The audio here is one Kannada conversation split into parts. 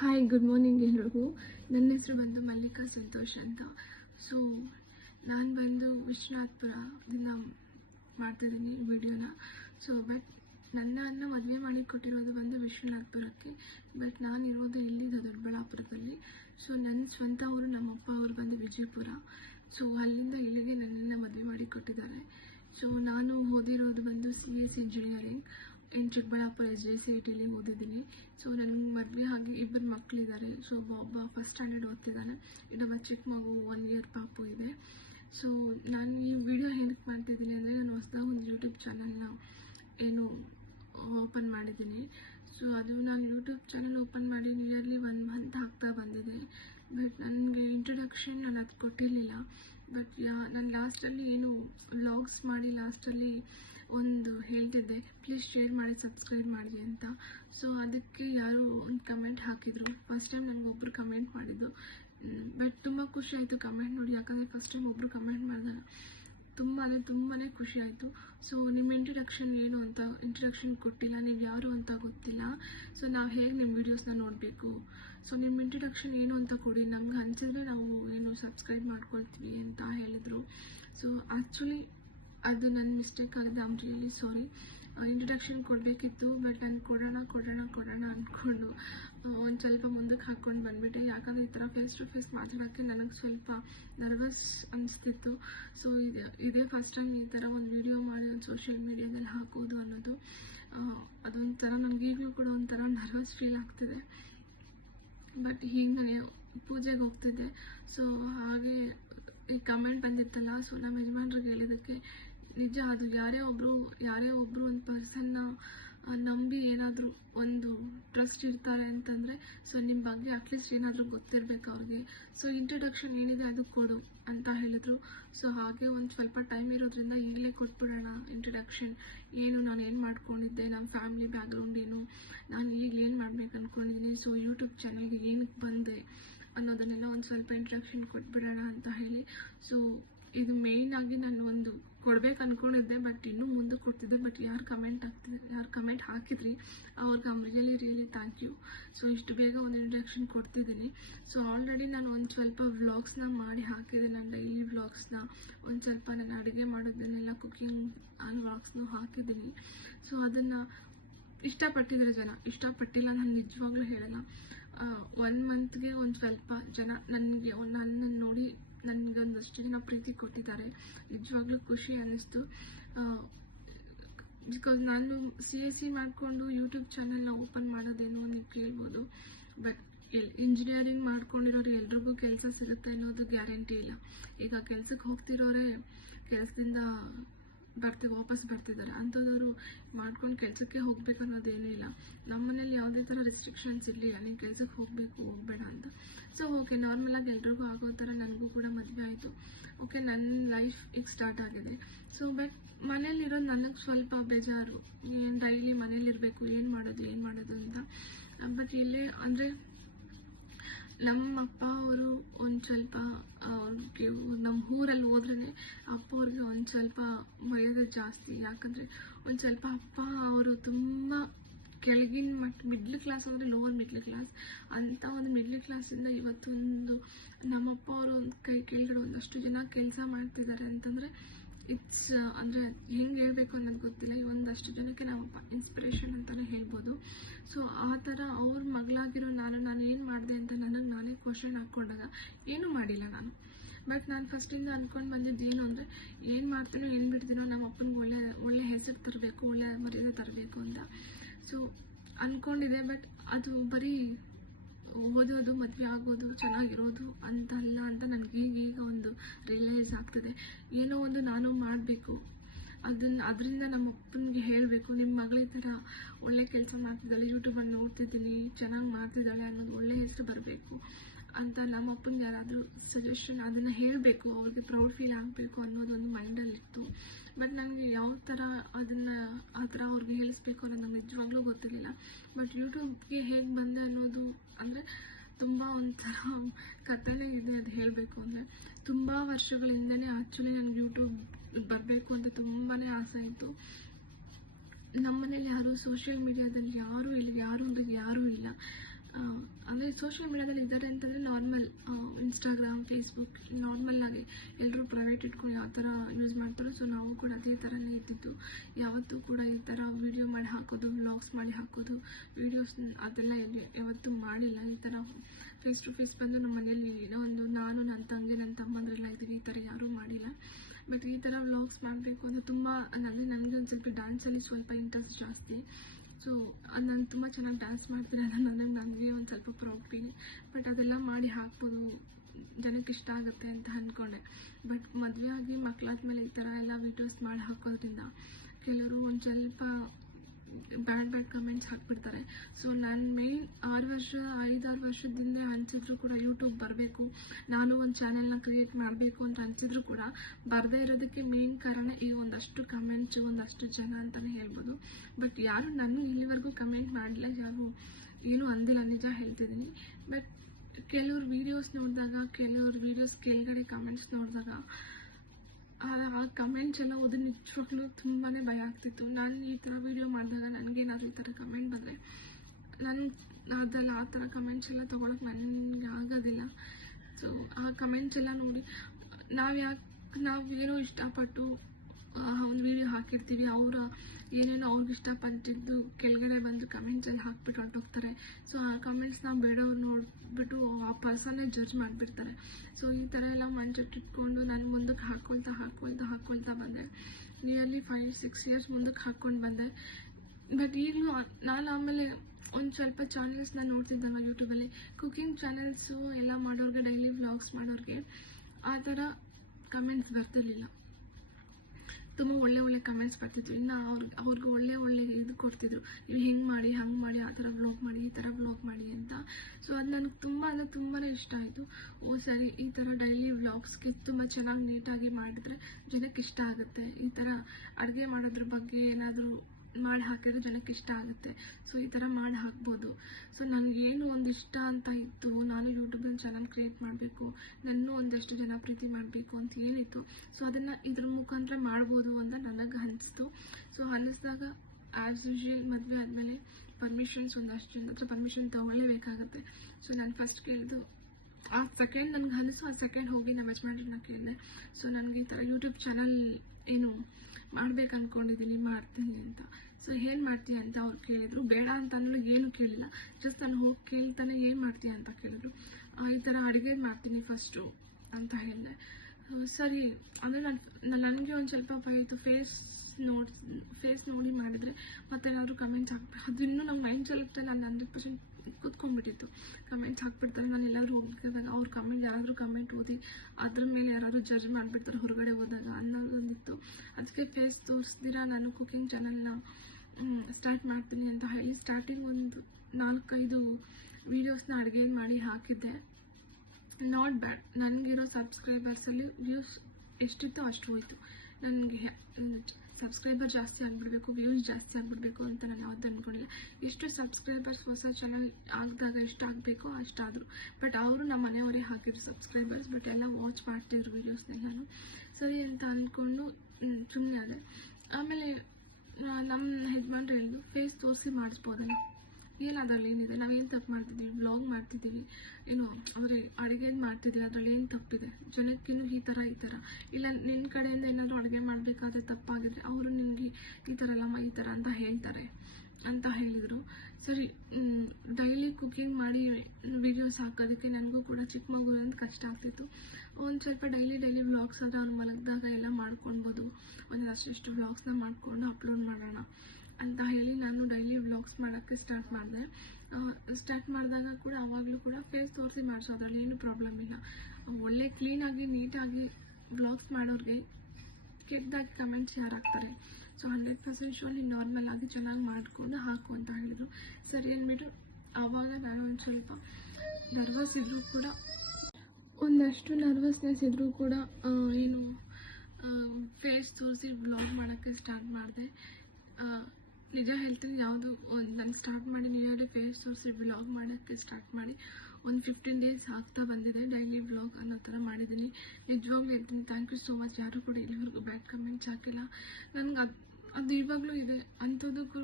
ಹಾಯ್, ಗುಡ್ ಮಾರ್ನಿಂಗ್ ಎಲ್ರಿಗೂ. ನನ್ನ ಹೆಸರು ಬಂದು ಮಲ್ಲಿಕಾ ಸಂತೋಷ್ ಅಂತ. ಸೊ ನಾನು ಬಂದು ವಿಶ್ವನಾಥ್ಪುರದಿಂದ ಮಾಡ್ತಿದ್ದೀನಿ ವಿಡಿಯೋನ. ಸೊ ಬಟ್ ನನ್ನ ಮದುವೆ ಮಾಡಿ ಕೊಟ್ಟಿರೋದು ಬಂದು ವಿಶ್ವನಾಥ್ಪುರಕ್ಕೆ. ಬಟ್ ನಾನು ಇರೋದು ಇಲ್ಲಿ ದೊಡ್ಡಬಳ್ಳಾಪುರದಲ್ಲಿ. ಸೊ ನನ್ನ ಸ್ವಂತ ಊರು, ನಮ್ಮಪ್ಪ ಅವರು ಬಂದು ವಿಜಯಪುರ. ಸೊ ಅಲ್ಲಿಂದ ಇಲ್ಲಿಗೆ ನನ್ನನ್ನು ಮದುವೆ ಮಾಡಿ ಕೊಟ್ಟಿದ್ದಾರೆ. ಸೊ ನಾನು ಓದಿರೋದು ಬಂದು CS ಇಂಜಿನಿಯರಿಂಗ್ ಚಿಕ್ಕಬಳ್ಳಾಪುರ SJCITಲಿ ಓದಿದ್ದೀನಿ. ಸೊ ನನಗೆ ಮದುವೆ ಆಗಿ 2 ಮಕ್ಕಳಿದ್ದಾರೆ. ಸೊ ಒಬ್ಬ ಫಸ್ಟ್ ಸ್ಟ್ಯಾಂಡರ್ಡ್ ಓದ್ತಿದ್ದಾನೆ, ಇನ್ನೊಬ್ಬ ಚಿಕ್ಕ ಮಗು 1 ಇಯರ್ ಪಾಪು ಇದೆ. ಸೊ ನಾನು ಈ ವಿಡಿಯೋ ಏನಕ್ಕೆ ಮಾಡ್ತಿದ್ದೀನಿ ಅಂದರೆ, ನಾನು ಹೊಸದಾಗಿ ಒಂದು ಯೂಟ್ಯೂಬ್ ಚಾನಲ್ನ ಓಪನ್ ಮಾಡಿದ್ದೀನಿ. ಸೊ ಅದು ನಾನು ಯೂಟ್ಯೂಬ್ ಚಾನಲ್ ಓಪನ್ ಮಾಡಿ ನಿಯರ್ಲಿ 1 ಮಂತ್ ಆಗ್ತಾ ಬಂದಿದೆ. ಬಟ್ ನನಗೆ ಇಂಟ್ರೊಡಕ್ಷನ್ ನಾನು ಅದು ಕೊಟ್ಟಿರಲಿಲ್ಲ. ಬಟ್ ನಾನು ಲಾಸ್ಟಲ್ಲಿ ವ್ಲಾಗ್ಸ್ ಮಾಡಿ ಲಾಸ್ಟಲ್ಲಿ ಒಂದು ಹೇಳ್ತಿದ್ದೆ, ಪ್ಲೀಸ್ ಶೇರ್ ಮಾಡಿ, ಸಬ್ಸ್ಕ್ರೈಬ್ ಮಾಡಿ ಅಂತ. ಸೊ ಅದಕ್ಕೆ ಯಾರೋ ಒಂದು ಕಮೆಂಟ್ ಹಾಕಿದರು. ಫಸ್ಟ್ ಟೈಮ್ ನನಗೊಬ್ಬರು ಕಮೆಂಟ್ ಮಾಡಿದ್ದು. ಬಟ್ ತುಂಬ ಖುಷಿ ಆಯಿತು ಕಮೆಂಟ್ ನೋಡಿ. ಯಾಕಂದರೆ ಫಸ್ಟ್ ಟೈಮ್ ಒಬ್ಬರು ಕಮೆಂಟ್ ಮಾಡಿದಾಗ ತುಂಬಾ ಖುಷಿ ಆಯಿತು. ಸೊ ನಿಮ್ಮ ಇಂಟ್ರಡಕ್ಷನ್ ಏನು ಅಂತ ಇಂಟ್ರಡಕ್ಷನ್ ಕೊಟ್ಟಿಲ್ಲ, ನೀವು ಯಾರು ಅಂತ ಗೊತ್ತಿಲ್ಲ. ಸೊ ನಾವು ಹೇಗೆ ನಿಮ್ಮ ವೀಡಿಯೋಸ್ನ ನೋಡಬೇಕು, ಸೊ ನಿಮ್ಮ ಇಂಟ್ರಡಕ್ಷನ್ ಏನು ಅಂತ ಕೊಡಿ, ನಮ್ಗೆ ಅನಿಸಿದ್ರೆ ನಾವು ಸಬ್ಸ್ಕ್ರೈಬ್ ಮಾಡ್ಕೊಳ್ತೀವಿ ಅಂತ ಹೇಳಿದರು. ಸೊ ಆ್ಯಕ್ಚುಲಿ ಅದು ನನ್ನ ಮಿಸ್ಟೇಕ್ ಆಗಿದೆ. I am really sorry. Introduction ಕೊಡಬೇಕಿತ್ತು, ಬಟ್ ನಾನು ಕೊಡೋಣ ಅಂದ್ಕೊಂಡು ಒಂದು ಸ್ವಲ್ಪ ಮುಂದಕ್ಕೆ ಹಾಕ್ಕೊಂಡು ಬಂದುಬಿಟ್ಟೆ. ಯಾಕಂದರೆ ಈ ಥರ ಫೇಸ್ ಟು ಫೇಸ್ ಮಾತಾಡೋಕ್ಕೆ ನನಗೆ ಸ್ವಲ್ಪ ನರ್ವಸ್ ಅನಿಸ್ತಿತ್ತು. ಸೊ ಇದೇ ಫಸ್ಟ್ ಟೈಮ್ ಈ ಥರ ಒಂದು ವಿಡಿಯೋ ಮಾಡಿ ಒಂದು ಸೋಷಿಯಲ್ ಮೀಡಿಯಾದಲ್ಲಿ ಹಾಕೋದು ಅನ್ನೋದು. ಅದೊಂಥರ ನನಗೆ ಈಗಲೂ ಕೂಡ ಒಂಥರ ನರ್ವಸ್ ಫೀಲ್ ಆಗ್ತಿದೆ. ಬಟ್ ಹೀಗೆ ನಾನು ಪೂಜೆಗೆ ಹೋಗ್ತಿದ್ದೆ. ಸೊ ಹಾಗೆ ಈ ಕಮೆಂಟ್ ಬಂದಿತ್ತಲ್ಲ, ಸೊ ನಮ್ಮ ಯಜಮಾನ್ರಿಗೆ ಹೇಳಿದ್ದಕ್ಕೆ ನಿಜ ಅದು ಯಾರೇ ಒಬ್ಬರು ಒಂದು ಪರ್ಸನ್ನ ನಂಬಿ ಏನಾದರೂ ಒಂದು ಟ್ರಸ್ಟ್ ಇರ್ತಾರೆ ಅಂತಂದರೆ, ಸೊ ನಿಮ್ಮ ಬಗ್ಗೆ ಅಟ್ಲೀಸ್ಟ್ ಏನಾದರೂ ಗೊತ್ತಿರಬೇಕು ಅವ್ರಿಗೆ. ಸೊ ಇಂಟ್ರಡಕ್ಷನ್ ಏನಿದೆ ಅದು ಕೊಡು ಅಂತ ಹೇಳಿದ್ರು. ಸೊ ಹಾಗೆ ಒಂದು ಸ್ವಲ್ಪ ಟೈಮ್ ಇರೋದ್ರಿಂದ ಈಗಲೇ ಕೊಟ್ಬಿಡೋಣ ಇಂಟ್ರಡಕ್ಷನ್. ನಾನು ಏನು ಮಾಡ್ಕೊಂಡಿದ್ದೆ, ನಮ್ಮ ಫ್ಯಾಮಿಲಿ ಬ್ಯಾಕ್ಗ್ರೌಂಡ್ ಏನು, ನಾನು ಈಗಲೇನು ಮಾಡ್ಬೇಕು ಅಂದ್ಕೊಂಡಿದ್ದೀನಿ, ಸೊ ಯೂಟ್ಯೂಬ್ ಚಾನಲ್ಗೆ ಏನಕ್ಕೆ ಬಂದೆ ಅನ್ನೋದನ್ನೆಲ್ಲ ಒಂದು ಸ್ವಲ್ಪ ಇಂಟ್ರಡಕ್ಷನ್ ಕೊಟ್ಬಿಡೋಣ ಅಂತ ಹೇಳಿ. ಸೊ ಇದು ಮೇಯ್ನಾಗಿ ನಾನು ಒಂದು ಕೊಡ್ಬೇಕು ಅಂದ್ಕೊಂಡಿದ್ದೆ, ಬಟ್ ಇನ್ನೂ ಮುಂದಕ್ಕೆ ಕೊಡ್ತಿದ್ದೆ. ಬಟ್ ಯಾರು ಕಮೆಂಟ್ ಹಾಕಿದ್ರಿ ಅವ್ರಿಗೆ I am really thank you. So ಇಷ್ಟು ಬೇಗ ಒಂದು ಇಂಟ್ರಡಕ್ಷನ್ ಕೊಡ್ತಿದ್ದೀನಿ. ಸೊ ಆಲ್ರೆಡಿ ನಾನು ಒಂದು ಸ್ವಲ್ಪ ವ್ಲಾಗ್ಸ್ನ ಮಾಡಿ ಹಾಕಿದೆ, ನನ್ನ ಡೈಲಿ ವ್ಲಾಗ್ಸ್ನ, ಒಂದು ಸ್ವಲ್ಪ ನಾನು ಅಡುಗೆ ಮಾಡೋದನ್ನೆಲ್ಲ ಕುಕ್ಕಿಂಗ್ ವ್ಲಾಗ್ಸ್ನೂ ಹಾಕಿದ್ದೀನಿ. ಸೊ ಅದನ್ನು ಇಷ್ಟಪಟ್ಟಿದ್ದಾರೆ ಜನ. ಇಷ್ಟಪಟ್ಟಿಲ್ಲ ನಾನು ನಿಜವಾಗ್ಲೂ ಹೇಳಲ್ಲ. 1 ಮಂತ್ಗೆ ಒಂದು ಸ್ವಲ್ಪ ಜನ ನನ್ನನ್ನು ನೋಡಿ ನನಗೊಂದಷ್ಟು ಜನ ಪ್ರೀತಿ ಕೊಟ್ಟಿದ್ದಾರೆ. ನಿಜವಾಗ್ಲೂ ಖುಷಿ ಅನ್ನಿಸ್ತು. ಬಿಕಾಸ್ ನಾನು CSE ಮಾಡಿಕೊಂಡು ಯೂಟ್ಯೂಬ್ ಚಾನಲ್ನ ಓಪನ್ ಮಾಡೋದೇನೋ ನೀವು ಕೇಳ್ಬೋದು. ಬಟ್ ಇಂಜಿನಿಯರಿಂಗ್ ಮಾಡ್ಕೊಂಡಿರೋರು ಎಲ್ರಿಗೂ ಕೆಲಸ ಸಿಗುತ್ತೆ ಅನ್ನೋದು ಗ್ಯಾರಂಟಿ ಇಲ್ಲ. ಈಗ ಕೆಲಸಕ್ಕೆ ಹೋಗ್ತಿರೋರೇ ಕೆಲಸದಿಂದ ವಾಪಸ್ ಬರ್ತಿದ್ದಾರೆ. ಅಂಥದ್ದವರು ಮಾಡ್ಕೊಂಡು ಕೆಲಸಕ್ಕೆ ಹೋಗ್ಬೇಕು ಅನ್ನೋದೇನೂ ಇಲ್ಲ. ನಮ್ಮ ಮನೇಲಿ ಯಾವುದೇ ಥರ ರೆಸ್ಟ್ರಿಕ್ಷನ್ಸ್ ಇರಲಿಲ್ಲ, ನೀವು ಕೆಲಸಕ್ಕೆ ಹೋಗಬೇಡ ಅಂತ. ಸೊ ಓಕೆ, ನಾರ್ಮಲಾಗಿ ಎಲ್ರಿಗೂ ಆಗೋ ಥರ ನನಗೂ ಕೂಡ ಮದುವೆ ಆಯಿತು. ಓಕೆ, ನನ್ನ ಲೈಫ್ ಈಗ ಸ್ಟಾರ್ಟ್ ಆಗಿದೆ. ಸೊ ಬಟ್ ಮನೇಲಿರೋದು ನನಗೆ ಸ್ವಲ್ಪ ಬೇಜಾರು, ಡೈಲಿ ಮನೇಲಿರಬೇಕು, ಏನು ಮಾಡೋದು ಅಂತ. ಬಟ್ ಇಲ್ಲೇ ಅಂದರೆ ನಮ್ಮ ಅಪ್ಪ ಅವರು ಒಂದು ಸ್ವಲ್ಪ ಅವ್ರಿಗೆ ನಮ್ಮ ಊರಲ್ಲಿ ಹೋದ್ರೇ ಅಪ್ಪ ಅವ್ರಿಗೆ ಒಂದು ಸ್ವಲ್ಪ ಮರ್ಯಾದೆ ಜಾಸ್ತಿ. ಯಾಕಂದರೆ ಒಂದು ಸ್ವಲ್ಪ ಅಪ್ಪ ಅವರು ತುಂಬ ಕೆಳಗಿನ ಮಿಡ್ಲ್ ಕ್ಲಾಸ್ ಅಂದರೆ ಲೋವರ್ ಮಿಡ್ಲ್ ಕ್ಲಾಸ್ ಅಂತ ಒಂದು ಮಿಡ್ಲ್ ಕ್ಲಾಸಿಂದ ಇವತ್ತೊಂದು ನಮ್ಮಪ್ಪ ಅವರು ಒಂದು ಕೈ ಕೆಳಗಡೆ ಒಂದಷ್ಟು ಜನ ಕೆಲಸ ಮಾಡ್ತಿದ್ದಾರೆ ಅಂತಂದರೆ ಅಂದರೆ ಹೆಂಗೆ ಹೇಳ್ಬೇಕು ಅನ್ನೋದು ಗೊತ್ತಿಲ್ಲ. ಒಂದಷ್ಟು ಜನಕ್ಕೆ ನಮ್ಮಪ್ಪ ಇನ್ಸ್ಪಿರೇಷನ್ ಅಂತಲೇ ಹೇಳ್ಬೋದು. ಸೊ ಆ ಥರ ಅವ್ರ ಮಗಳಾಗಿರೋ ನಾನು ಏನು ಮಾಡಿದೆ ಅಂತ ನನಗೆ ನಾನೇ ಕ್ವಶನ್ ಹಾಕ್ಕೊಂಡಾಗ ಏನೂ ಮಾಡಿಲ್ಲ ನಾನು. ಬಟ್ ನಾನು ಫಸ್ಟಿಂದ ಅಂದ್ಕೊಂಡು ಬಂದಿದ್ದು ಏನು ಅಂದರೆ, ಏನು ಮಾಡ್ತೀನೋ ಏನು ಬಿಡ್ತೀನೋ ನಮ್ಮ ಅಪ್ಪನಿಗೆ ಒಳ್ಳೆ ಹೆಸರು ತರಬೇಕು, ಒಳ್ಳೆ ಮರ್ಯಾದೆ ತರಬೇಕು ಅಂತ. ಸೊ ಅಂದ್ಕೊಂಡಿದ್ದೆ. ಬಟ್ ಅದು ಬರೀ ಓದೋದು, ಮದುವೆ ಆಗೋದು, ಚೆನ್ನಾಗಿರೋದು ಅಂತಲ್ಲ ಅಂತ ನನಗೆ ಈಗ ಒಂದು ರಿಯಲೈಸ್ ಆಗ್ತಿದೆ. ಏನೋ ಒಂದು ನಾನು ಮಾಡಬೇಕು, ಅದರಿಂದ ನಮ್ಮ ಅಪ್ಪನಿಗೆ ಹೇಳಬೇಕು, ನಿಮ್ಮ ಮಗಳ ಥರ ಒಳ್ಳೆ ಕೆಲಸ ಮಾಡ್ತಿದ್ದಾಳೆ, ಯೂಟ್ಯೂಬಲ್ಲಿ ನೋಡ್ತಿದ್ದೀನಿ, ಚೆನ್ನಾಗಿ ಮಾಡ್ತಿದ್ದಾಳೆ ಅನ್ನೋದು ಒಳ್ಳೆ ಹೆಸರು ಬರಬೇಕು ಅಂತ ನಮ್ಮ ಅಪ್ಪನಿಗೆ ಯಾರಾದರೂ ಸಜೆಷನ್ ಅದನ್ನು ಹೇಳಬೇಕು, ಅವ್ರಿಗೆ ಪ್ರೌಡ್ ಫೀಲ್ ಆಗಬೇಕು ಅನ್ನೋದೊಂದು ಮೈಂಡಲ್ಲಿತ್ತು. ಬಟ್ ನನಗೆ ಯಾವ ಥರ ಆ ಥರ ಅವ್ರಿಗೆ ಹೇಳಿಸ್ಬೇಕು ಅನ್ನೋದು ನಂಗೆ ನಿಜವಾಗ್ಲೂ ಗೊತ್ತಿರಲಿಲ್ಲ. ಬಟ್ ಯೂಟ್ಯೂಬ್ಗೆ ಹೇಗೆ ಬಂದೆ ಅನ್ನೋದು ಅಂದರೆ ತುಂಬ ಒಂಥರ ಕಥೆನೇ ಇದೆ. ಅದು ಹೇಳಬೇಕು ಅಂದರೆ ತುಂಬ ವರ್ಷಗಳ ಹಿಂದೆಯೇ ಆ್ಯಕ್ಚುಲಿ ನನಗೆ ಯೂಟ್ಯೂಬ್ ಬರಬೇಕು ಅಂತ ತುಂಬಾ ಆಸೆ ಇತ್ತು. ನಮ್ಮ ಮನೇಲಿ ಯಾರೂ ಸೋಷಿಯಲ್ ಮೀಡಿಯಾದಲ್ಲಿ ಯಾರೂ ಇಲ್ಲ. ಅಂದರೆ ಸೋಷಿಯಲ್ ಮೀಡಿಯಾದಲ್ಲಿ ಇದ್ದಾರೆ ಅಂತಂದರೆ ನಾರ್ಮಲ್ ಇನ್ಸ್ಟಾಗ್ರಾಮ್, ಫೇಸ್ಬುಕ್ ನಾರ್ಮಲ್ಲಾಗಿ ಎಲ್ಲರೂ ಪ್ರೈವೇಟ್ ಇಟ್ಕೊಂಡು ಯಾವ ಥರ ಯೂಸ್ ಮಾಡ್ತಾರೋ ಸೊ ನಾವು ಕೂಡ ಅದೇ ಥರನೇ ಇದ್ದಿದ್ದು. ಯಾವತ್ತೂ ಕೂಡ ಈ ಥರ ವೀಡಿಯೋ ಮಾಡಿ ಹಾಕೋದು, ವ್ಲಾಗ್ಸ್ ಮಾಡಿ ಹಾಕೋದು, ವೀಡಿಯೋಸ್ ಅದೆಲ್ಲ ಯಾವತ್ತೂ ಮಾಡಿಲ್ಲ. ಈ ಥರ ಫೇಸ್ ಟು ಫೇಸ್ ಬಂದು ನಮ್ಮ ಮನೇಲಿ ನಾನು, ನನ್ನ ತಂಗಿ, ನನ್ನ ತಮ್ಮಂದಿರೆಲ್ಲ ಇದ್ದೀವಿ, ಈ ಥರ ಯಾರೂ ಮಾಡಿಲ್ಲ. ಬಟ್ ಈ ಥರ ವ್ಲಾಗ್ಸ್ ಮಾಡಬೇಕು ಅಂದರೆ ತುಂಬ ನನಗೆ ಒಂದು ಸ್ವಲ್ಪ ಡ್ಯಾನ್ಸಲ್ಲಿ ಸ್ವಲ್ಪ ಇಂಟ್ರೆಸ್ಟ್ ಜಾಸ್ತಿ. ಸೊ ಅದು ನಾನು ತುಂಬ ಚೆನ್ನಾಗಿ ಡ್ಯಾನ್ಸ್ ಮಾಡ್ತೀನಿ, ನನಗೆ ಒಂದು ಸ್ವಲ್ಪ ಪ್ರೌಡ್ ಫೀಲ್. ಬಟ್ ಅದೆಲ್ಲ ಮಾಡಿ ಹಾಕ್ಬೋದು, ಜನಕ್ಕೆ ಇಷ್ಟ ಆಗುತ್ತೆ ಅಂತ ಅಂದ್ಕೊಂಡೆ. ಬಟ್ ಮದುವೆ ಆಗಿ ಮಕ್ಕಳಾದ್ಮೇಲೆ ಈ ಥರ ಎಲ್ಲ ವೀಡಿಯೋಸ್ ಮಾಡಿ ಹಾಕೋದ್ರಿಂದ ಕೆಲವರು ಒಂದು ಸ್ವಲ್ಪ ಬ್ಯಾಡ್ ಕಮೆಂಟ್ಸ್ ಹಾಕ್ಬಿಡ್ತಾರೆ. ಸೊ ನಾನು ಮೇಯ್ನ್ 5-6 ವರ್ಷದಿಂದ ಅನಿಸಿದ್ರು ಕೂಡ ಯೂಟ್ಯೂಬ್ ಬರಬೇಕು, ನಾನು ಒಂದು ಚಾನೆಲ್ನ ಕ್ರಿಯೇಟ್ ಮಾಡಬೇಕು ಅಂತ ಅನಿಸಿದ್ರು ಕೂಡ ಬರದೇ ಇರೋದಕ್ಕೆ ಮೇಯ್ನ್ ಕಾರಣ ಈ ಒಂದಷ್ಟು ಕಮೆಂಟ್ಸು, ಒಂದಷ್ಟು ಜನ ಅಂತಲೇ ಹೇಳ್ಬೋದು. ಬಟ್ ಯಾರು ನನಗೆ ಇಲ್ಲಿವರೆಗೂ ಕಮೆಂಟ್ ಮಾಡಲಿಲ್ಲ, ಯಾರು ಏನೂ ಅಂದಿಲ್ಲ, ನಿಜ ಹೇಳ್ತಿದ್ದೀನಿ. ಬಟ್ ಕೆಲವ್ರು ವೀಡಿಯೋಸ್ ನೋಡಿದಾಗ, ಕೆಲವ್ರು ವೀಡಿಯೋಸ್ ಕೆಳಗಡೆ ಕಮೆಂಟ್ಸ್ ನೋಡಿದಾಗ ಆ ಕಮೆಂಟ್ಸ್ ಎಲ್ಲ ಓದಿ ನಿಜವಾಗ್ಲೂ ತುಂಬಾ ಭಯ ಆಗ್ತಿತ್ತು. ನಾನು ಈ ಥರ ವೀಡಿಯೋ ಮಾಡಿದಾಗ ನನಗೇನಾದರೂ ಈ ಥರ ಕಮೆಂಟ್ ಬಂದರೆ ಆ ಥರ ಕಮೆಂಟ್ಸ್ ಎಲ್ಲ ತೊಗೊಳಕ್ಕೆ ನನಗೆ ಆಗೋದಿಲ್ಲ. ಸೊ ಆ ಕಮೆಂಟ್ಸ್ ಎಲ್ಲ ನೋಡಿ ನಾವೇನೋ ಇಷ್ಟಪಟ್ಟು ಒಂದು ವೀಡಿಯೋ ಹಾಕಿರ್ತೀವಿ, ಏನೇನೋ ಅವ್ರಿಗೆ ಇಷ್ಟಪಟ್ಟಿದ್ದು ಕೆಳಗಡೆ ಬಂದು ಕಮೆಂಟ್ಸಲ್ಲಿ ಹಾಕ್ಬಿಟ್ಟು ಹೊರಟೋಗ್ತಾರೆ. ಸೊ ಆ ಕಮೆಂಟ್ಸ್ ನಾವು ಬೇಡವ್ರು ನೋಡಿಬಿಟ್ಟು ಆ ಪರ್ಸನ್ನೇ ಜಡ್ಜ್ ಮಾಡಿಬಿಡ್ತಾರೆ. ಸೊ ಈ ಥರ ಎಲ್ಲ ಮನ್ಸಿಟ್ಟಿಟ್ಕೊಂಡು ನಾನು ಮುಂದಕ್ಕೆ ಹಾಕ್ಕೊಳ್ತಾ ಬಂದೆ. ನಿಯರ್ಲಿ 5-6 ಇಯರ್ಸ್ ಮುಂದಕ್ಕೆ ಹಾಕ್ಕೊಂಡು ಬಂದೆ. ಬಟ್ ಈಗಲೂ ನಾನು ಆಮೇಲೆ ಒಂದು ಸ್ವಲ್ಪ ಚಾನಲ್ಸ್ನ ನೋಡ್ತಿದ್ದಾಗ ಯೂಟ್ಯೂಬಲ್ಲಿ ಕುಕಿಂಗ್ ಚಾನಲ್ಸು ಎಲ್ಲ ಮಾಡೋರಿಗೆ, ಡೈಲಿ ವ್ಲಾಗ್ಸ್ ಮಾಡೋರಿಗೆ ಆ ಥರ ಕಮೆಂಟ್ಸ್ ಬರ್ತಿರ್ಲಿಲ್ಲ. ತುಂಬ ಒಳ್ಳೆ ಕಮೆಂಟ್ಸ್ ಬರ್ತಿದ್ರು. ಇನ್ನು ಅವ್ರಿಗೆ ಒಳ್ಳೆ ಇದು ಕೊಡ್ತಿದ್ರು, ನೀವು ಹಿಂಗೆ ಮಾಡಿ, ಹಂಗೆ ಮಾಡಿ, ಆ ಥರ ವ್ಲಾಗ್ ಮಾಡಿ, ಈ ಥರ ವ್ಲಾಗ್ ಮಾಡಿ ಅಂತ. ಸೊ ಅದು ನನಗೆ ತುಂಬಾ ಇಷ್ಟ ಆಯಿತು. ಸರಿ, ಈ ಥರ ಡೈಲಿ ವ್ಲಾಗ್ಸ್ಗೆ ತುಂಬ ಚೆನ್ನಾಗಿ ನೀಟಾಗಿ ಮಾಡಿದ್ರೆ ಜನಕ್ಕೆ ಇಷ್ಟ ಆಗುತ್ತೆ. ಈ ಥರ ಅಡುಗೆ ಮಾಡೋದ್ರ ಬಗ್ಗೆ ಏನಾದರೂ ಮಾಡಿ ಹಾಕಿದ್ರೆ ಜನಕ್ಕೆ ಇಷ್ಟ ಆಗುತ್ತೆ. ಸೊ ಈ ಥರ ಮಾಡಿ ಹಾಕ್ಬೋದು. ಸೊ ನನಗೇನು ಒಂದು ಇಷ್ಟ ಅಂತ ಇತ್ತು, ನಾನು ಯೂಟ್ಯೂಬಲ್ಲಿ ಚಾನಲ್ ಕ್ರಿಯೇಟ್ ಮಾಡಬೇಕು, ನನ್ನೂ ಒಂದಷ್ಟು ಜನ ಪ್ರೀತಿ ಮಾಡಬೇಕು ಅಂತ ಏನಿತ್ತು, ಸೊ ಅದನ್ನು ಇದ್ರ ಮುಖಾಂತರ ಮಾಡ್ಬೋದು ಅಂತ ನನಗೆ ಅನಿಸ್ತು. ಸೊ ಅನ್ನಿಸ್ದಾಗ ಆ್ಯಸ್ ಯೂಶ್ವಲ್ ಮದುವೆ ಆದಮೇಲೆ ಪರ್ಮಿಷನ್ಸ್ ಒಂದಷ್ಟು ಜನ ಹತ್ರ ಪರ್ಮಿಷನ್ ತೊಗೊಳ್ಳೇಬೇಕಾಗುತ್ತೆ. ಸೊ ನಾನು ಫಸ್ಟ್ ಕೇಳಿದ್ದು ಆ ಸೆಕೆಂಡ್ ನನಗೆ ಅನಿಸು, ಆ ಸೆಕೆಂಡ್ ಹೋಗಿ ನಮ್ಮ ಯಜಮಾನ್ರನ್ನ ಕೇಳಿದೆ. ಸೊ ನನಗೆ ಈ ಥರ ಯೂಟ್ಯೂಬ್ ಚಾನಲ್ ಏನು ಮಾಡ್ಬೇಕು ಅಂದ್ಕೊಂಡಿದ್ದೀನಿ, ಮಾಡ್ತೀನಿ ಅಂತ. ಸೊ ಏನು ಮಾಡ್ತೀಯ ಅಂತ ಅವ್ರು ಕೇಳಿದರು. ಬೇಡ ಅಂತ ಅನ್ನೋದು ಏನು ಕೇಳಿಲ್ಲ, ಜಸ್ಟ್ ನಾನು ಹೋಗಿ ಕೇಳ್ತಾನೆ ಏನು ಮಾಡ್ತೀಯ ಅಂತ ಕೇಳಿದ್ರು. ಈ ಥರ ಅಡುಗೆ ಮಾಡ್ತೀನಿ ಫಸ್ಟು ಅಂತ ಹೇಳಿದೆ. ಸರಿ ಅಂದರೆ ನನಗೆ ಒಂದು ಸ್ವಲ್ಪ ಫೈತು, ಫೇಸ್ ನೋಡಿ ಮಾಡಿದರೆ ಮತ್ತೇನಾದರೂ ಕಮೆಂಟ್ಸ್ ಹಾಕ್ಬೇಕು, ಅದು ಇನ್ನೂ ನಮ್ಮ ಮೈಂಡ್ ಸೆಲೆಕ್ಟಲ್ಲಿ ನಾನು 100% ಕೂತ್ಕೊಂಡ್ಬಿಟ್ಟಿತ್ತು. ಕಮೆಂಟ್ಸ್ ಹಾಕ್ಬಿಡ್ತಾರೆ, ನಾನು ಎಲ್ಲಾದರೂ ಹೋಗ್ಬೇಕಾದಾಗ ಅವ್ರ ಯಾರಾದರೂ ಕಮೆಂಟ್ ಓದಿ ಅದ್ರ ಮೇಲೆ ಯಾರಾದರೂ ಜಡ್ಜ್ ಮಾಡಿಬಿಡ್ತಾರೆ ಹೊರಗಡೆ ಹೋದಾಗ ಅನ್ನೋದೊಂದಿತ್ತು. ಅದಕ್ಕೆ ಫೇಸ್ ತೋರಿಸ್ದಿರ ನಾನು ಕುಕಿಂಗ್ ಚಾನಲ್ನ ಸ್ಟಾರ್ಟ್ ಮಾಡ್ತೀನಿ ಅಂತ ಹೇಳಿ ಸ್ಟಾರ್ಟಿಂಗ್ ಒಂದು 4-5 ವೀಡಿಯೋಸ್ನ ಅಡುಗೆ ಮಾಡಿ ಹಾಕಿದ್ದೆ. Not bad. ನನಗಿರೋ ಸಬ್ಸ್ಕ್ರೈಬರ್ಸಲ್ಲಿ ವ್ಯೂಸ್ ಎಷ್ಟಿತ್ತೋ ಅಷ್ಟು ಹೋಯಿತು. ನನಗೆ ಸಬ್ಸ್ಕ್ರೈಬರ್ ಜಾಸ್ತಿ ಆಗಿಬಿಡಬೇಕು, ವ್ಯೂಸ್ ಜಾಸ್ತಿ ಆಗಿಬಿಡಬೇಕು ಅಂತ ನಾನು ಯಾವತ್ತೂ ಅಂದ್ಕೊಂಡಿಲ್ಲ. ಎಷ್ಟು ಸಬ್ಸ್ಕ್ರೈಬರ್ಸ್ ಹೊಸ ಚಾನಲ್ ಆಗಿದಾಗ ಎಷ್ಟು ಆಗಬೇಕೋ ಅಷ್ಟಾದರು. ಬಟ್ ಅವರು ನಮ್ಮ ಮನೆಯವರೇ ಹಾಕಿದ್ರು ಸಬ್ಸ್ಕ್ರೈಬರ್ಸ್, ಬಟ್ ಎಲ್ಲ ವಾಚ್ ಮಾಡ್ತಿದ್ರು ವೀಡಿಯೋಸ್ನೆಲ್ಲನೂ. ಸರಿ ಅಂತ ಅಂದ್ಕೊಂಡು ಸುಮ್ಮನೆ ಅದೇ. ಆಮೇಲೆ ನಮ್ಮ ಯಜಮಾನ್ರು ಹೇಳಿದ್ರು, ಫೇಸ್ ತೋರಿಸಿ ಮಾಡಿಸ್ಬೋದಲ್ಲ, ಏನಾದ್ರಲ್ಲಿ ಏನಿದೆ, ನಾವೇನು ತಪ್ಪು ಮಾಡ್ತಿದ್ದೀವಿ, ವ್ಲಾಗ್ ಮಾಡ್ತಿದ್ದೀವಿ, ಏನು ಅವ್ರಿಗೆ ಅಡುಗೆ ಮಾಡ್ತಿದ್ದೀವಿ, ಅದರಲ್ಲಿ ಏನು ತಪ್ಪಿದೆ, ಜನಕ್ಕಿನ್ನೂ ಈ ಥರ ಇಲ್ಲ ನಿನ್ನ ಕಡೆಯಿಂದ ಏನಾದರೂ ಅಡುಗೆ ಮಾಡಬೇಕಾದ್ರೆ ತಪ್ಪಾಗಿದ್ರೆ ಅವರು ನಿನಗೆ ಈ ಥರ ಅಲ್ಲಮ್ಮ, ಈ ಥರ ಅಂತ ಹೇಳ್ತಾರೆ ಅಂತ ಹೇಳಿದರು. ಸರಿ, ಡೈಲಿ ಕುಕಿಂಗ್ ಮಾಡಿ ವೀಡಿಯೋಸ್ ಹಾಕೋದಕ್ಕೆ ನನಗೂ ಕೂಡ ಚಿಕ್ಕ ಮಗುವಿಂದ ಕಷ್ಟ ಆಗ್ತಿತ್ತು. ಒಂದು ಸ್ವಲ್ಪ ಡೈಲಿ ವ್ಲಾಗ್ಸ್ ಆದರೆ ಅವ್ರು ಮಲಗಿದಾಗ ಎಲ್ಲ ಮಾಡ್ಕೊಳ್ಬೋದು, ಒಂದಷ್ಟು ವ್ಲಾಗ್ಸ್ನ ಮಾಡಿಕೊಂಡು ಅಪ್ಲೋಡ್ ಮಾಡೋಣ ಅಂತ ಹೇಳಿ ನಾನು ಡೈಲಿ ವ್ಲಾಗ್ಸ್ ಮಾಡೋಕ್ಕೆ ಸ್ಟಾರ್ಟ್ ಮಾಡಿದೆ. ಸ್ಟಾರ್ಟ್ ಮಾಡಿದಾಗ ಕೂಡ ಆವಾಗಲೂ ಕೂಡ ಫೇಸ್ ತೋರಿಸಿ ಮಾಡಿಸೋ, ಅದರಲ್ಲಿ ಏನೂ ಪ್ರಾಬ್ಲಮ್ ಇಲ್ಲ. ಒಳ್ಳೆ ಕ್ಲೀನಾಗಿ ನೀಟಾಗಿ ವ್ಲಾಗ್ಸ್ ಮಾಡೋರಿಗೆ ಕೆಟ್ಟದಾಗಿ ಕಮೆಂಟ್ಸ್ ಯಾರು ಹಾಕ್ತಾರೆ. ಸೊ 100% ಶೋರ್ ನೀನು ನಾರ್ಮಲ್ ಆಗಿ ಚೆನ್ನಾಗಿ ಮಾಡಿಕೊಂಡು ಹಾಕು ಅಂತ ಹೇಳಿದರು. ಸರಿ ಅಂದ್ಬಿಟ್ಟು ಆವಾಗ ನಾನು ಒಂದು ಸ್ವಲ್ಪ ನರ್ವಸ್ ಇದ್ದರೂ ಕೂಡ, ಒಂದಷ್ಟು ನರ್ವಸ್ನೆಸ್ ಇದ್ದರೂ ಕೂಡ ಏನು ಫೇಸ್ ತೋರಿಸಿ ವ್ಲಾಗ್ ಮಾಡೋಕ್ಕೆ ಸ್ಟಾರ್ಟ್ ಮಾಡಿದೆ. ನಿಜ ಹೇಳ್ತೀನಿ, ಯಾವುದು ನಾನು ಸ್ಟಾರ್ಟ್ ಮಾಡಿ ನಿಯರ್ಲಿ ಫೇಸ್ ತೋರಿಸಿ ವ್ಲಾಗ್ ಮಾಡೋಕ್ಕೆ ಸ್ಟಾರ್ಟ್ ಮಾಡಿ ಒಂದು 15 ಡೇಸ್ ಆಗ್ತಾ ಬಂದಿದೆ. ಡೈಲಿ ವ್ಲಾಗ್ ಅನ್ನೋ ಥರ ಮಾಡಿದ್ದೀನಿ. ನಿಜವಾಗ್ಲೂ ಹೇಳ್ತೀನಿ, ಥ್ಯಾಂಕ್ ಯು ಸೋ ಮಚ್. ಯಾರೂ ಕೂಡ ಇಲ್ಲಿವರೆಗೂ ಬ್ಯಾಡ್ ಕಮೆಂಟ್ಸ್ ಹಾಕಿಲ್ಲ. ನನಗೆ ಅದು ಇವಾಗಲೂ ಇದೆ. ಅಂಥದ್ದಕ್ಕೂ